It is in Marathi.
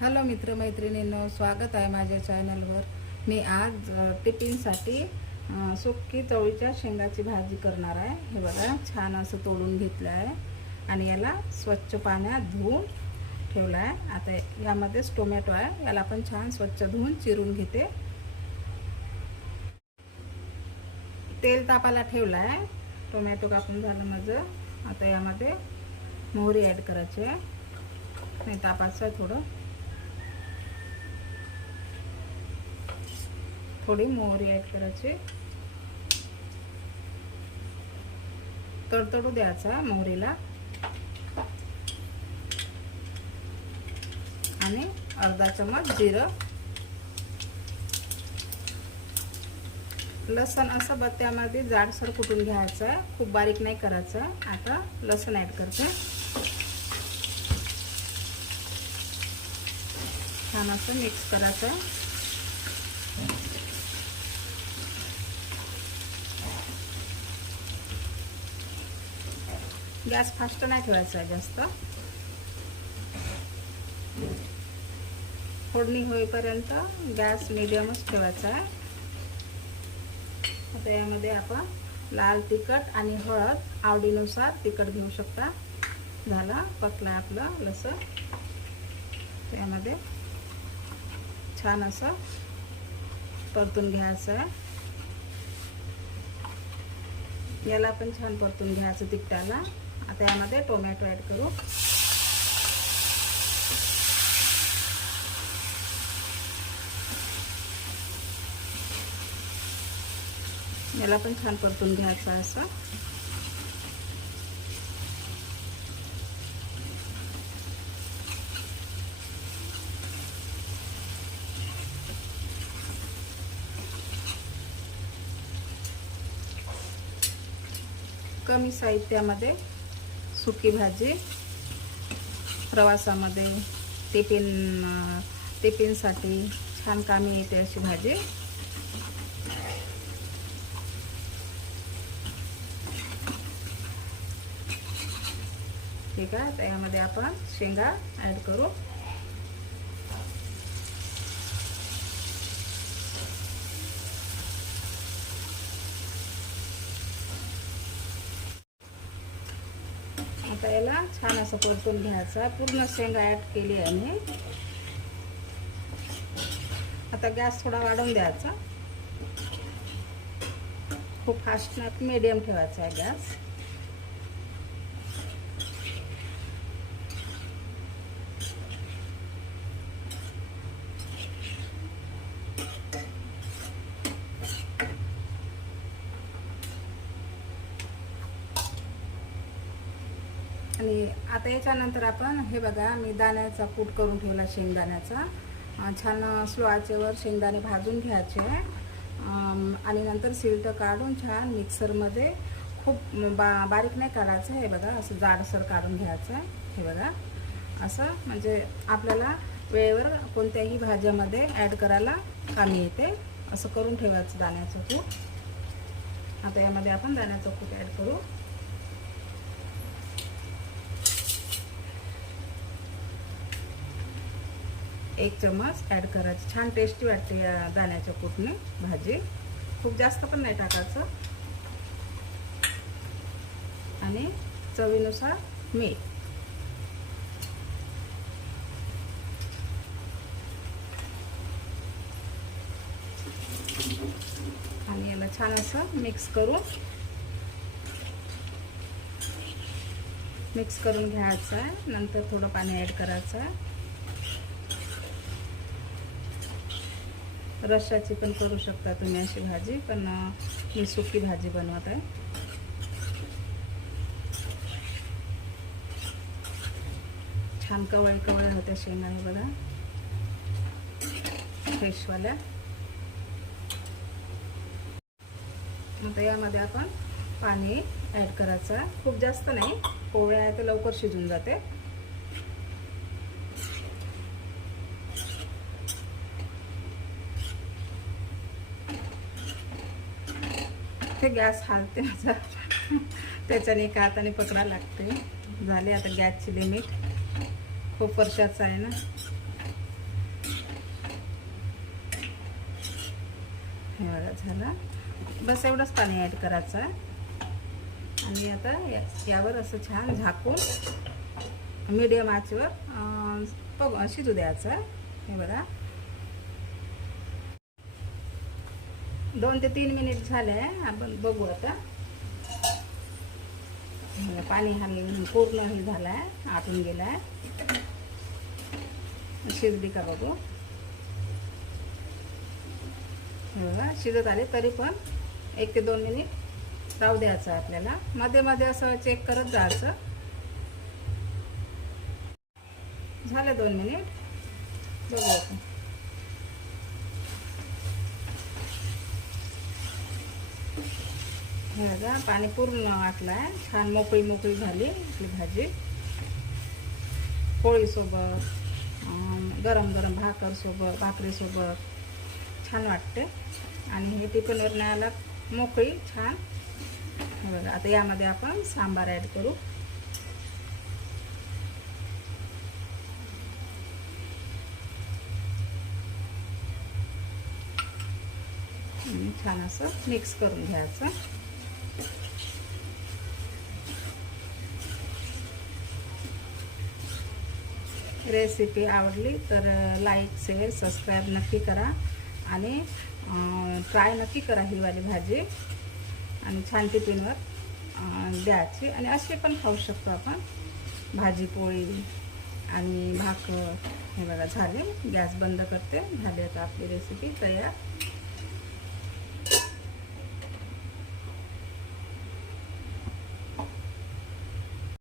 हॅलो मित्रमैत्रिणींनो स्वागत आहे माझ्या चॅनलवर. मी आज टिफिनसाठी सुकी चवळीच्या शेंगाची भाजी करणार आहे. हे बघा छान असं तोडून घेतलं आहे आणि याला स्वच्छ पाण्यात धुवून ठेवलं आहे आता यामध्येच टोमॅटो आहे. याला पण छान स्वच्छ धुवून चिरून घेते. तेल तापाला ठेवलं आहे टोमॅटो कापून झालं माझं. आता यामध्ये मोहरी ॲड करायची. आहे नाही तापाचं आहे थोडं. थोडी मोहरी ॲड करायची. तडतडू द्यायचा मोहरीला. आणि अर्धा चमच जिरं. लसण असं बत्त्यामध्ये जाडसर कुटून घ्यायचं? आहे खूप बारीक नाही करायचं. आता लसण ॲड करते. छान असं मिक्स करायचं. गॅस फास्ट नाही ठेवायचा आहे जास्त. फोडणी होईपर्यंत गॅस मिडियमच ठेवायचा आहे. आता यामध्ये आपण लाल तिखट आणि हळद आवडीनुसार तिखट घेऊ शकता. झाला पकला आपलं लसण. त्यामध्ये छान असं परतून घ्यायचं आहे. याला पण छान परतून घ्यायचं तिखटाला. आता यामध्ये टोमॅटो ॲड करू. याला पण छान परतून घ्यायचं असा असं. कमी साहित्यामध्ये सुकी भाजी. प्रवासामध्ये टिफिन टिफिनसाठी छान कामी येते अशी भाजी. ठीक आहे त्यामध्ये आपण शेंगा ॲड करू. आता याला छान असं परतून घ्यायचा. पूर्ण शेंगा ॲड केली आहे मी आता गॅस थोडा वाढवून द्यायचा. खूप फास्ट नाही मिडियम ठेवायचा आहे गॅस आणि आता याच्यानंतर आपण हे बघा मी दाण्याचा कूट करून ठेवला शेंगदाण्याचा. छान स्लो आचेवर शेंगदाणे भाजून घ्यायचे. आणि नंतर सिल्ट काढून छान मिक्सरमध्ये खूप बा बारीक नाही काढायचं हे बघा असं जाडसर काढून घ्यायचं आहे हे बघा. असं म्हणजे आपल्याला वेळेवर कोणत्याही भाज्यामध्ये ॲड करायला कामी येते. असं करून ठेवायचं दाण्याचं कूट. आता यामध्ये आपण दाण्याचं कूट ॲड करू. एक चम्मच ॲड करायची. छान टेस्टी वाटते या दाण्याच्या कुटने भाजी. खूप जास्त पण नाही टाकायचं. आणि चवीनुसार मीठ. आणि याला छान असं मिक्स करून मिक्स करून घ्यायचं आहे. नंतर थोडं पाणी ॲड करायचं आहे. रशाची पण करू शकता तुम्ही अशी भाजी पण मी सुकी भाजी बनवत आहे. छान कवळी कवळ्या होत्या शेंगा हे बघा. फ्रेशवाल्या. आता यामध्ये आपण पाणी ॲड करायचं खूप जास्त नाही पोळ्या आहे तर लवकर शिजून जाते. ते गॅस हालते माझा. त्याच्याने एका हाताने पकडा लागते. झाले आता गॅसची लिमिट. खूप वर्षाचं आहे ना. हे बघा झाला. बस एवढंच पाणी ॲड करायचं आणि आता यावर असं छान झाकून मीडियम आचवर बघू शिजू द्यायचं. हे बघा. दोन ते तीन मिनिट झाले आपण बघू आता. पाणी पाणी हल्ली पूर्ण हे झालं आहे आटून गेलं आहे शिजली का बघू हो, शिजत आले तरी पण एक ते दोन मिनिट राहू द्यायचं आहे आपल्याला. मध्ये मध्ये असं चेक करत जायचं. झालं दोन मिनिट. बघू आपण. हे पाणी पूर्ण वाटलं आहे छान मोकळी मोकळी झाली आपली भाजी. पोळीसोबत गरम गरम भाकरसोबत भाकरीसोबत. छान वाटते. आणि हे टिफिनवर न्यायला मोकळी छान. हे बघा आता यामध्ये आपण सांबार ॲड करू. छान असं मिक्स करून घ्यायचं. रेसिपी आवडली तर लाईक शेअर सबस्क्राईब नक्की करा. आणि ट्राय नक्की करा हिवाली भाजी. आणि छान टिफिनवर द्यायची. आणि असे पण खाऊ शकतो आपण. भाजी पोळी आणि भाकर. हे बघा झाले. गॅस बंद करते. झाली आता आपली रेसिपी तयार.